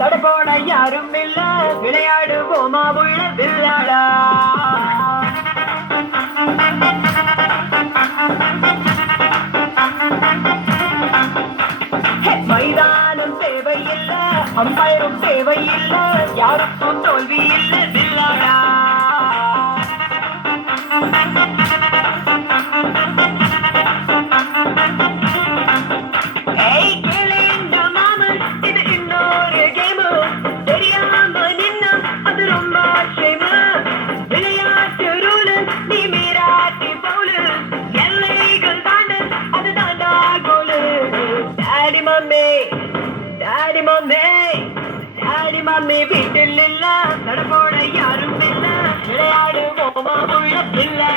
தடுப்போட யாரும் இல்ல விளையாடுவோமா உள்ள வில்லாடா மைதானம் தேவையில்ல அம்பயரும் தேவையில்ல யாருக்கும் தோல்வி இல்ல வில்லாடா மம்மி வீட்டில் இல்ல நடப்போட யாரும் இல்ல விளையாடுவோமா உள்ள பிள்ளை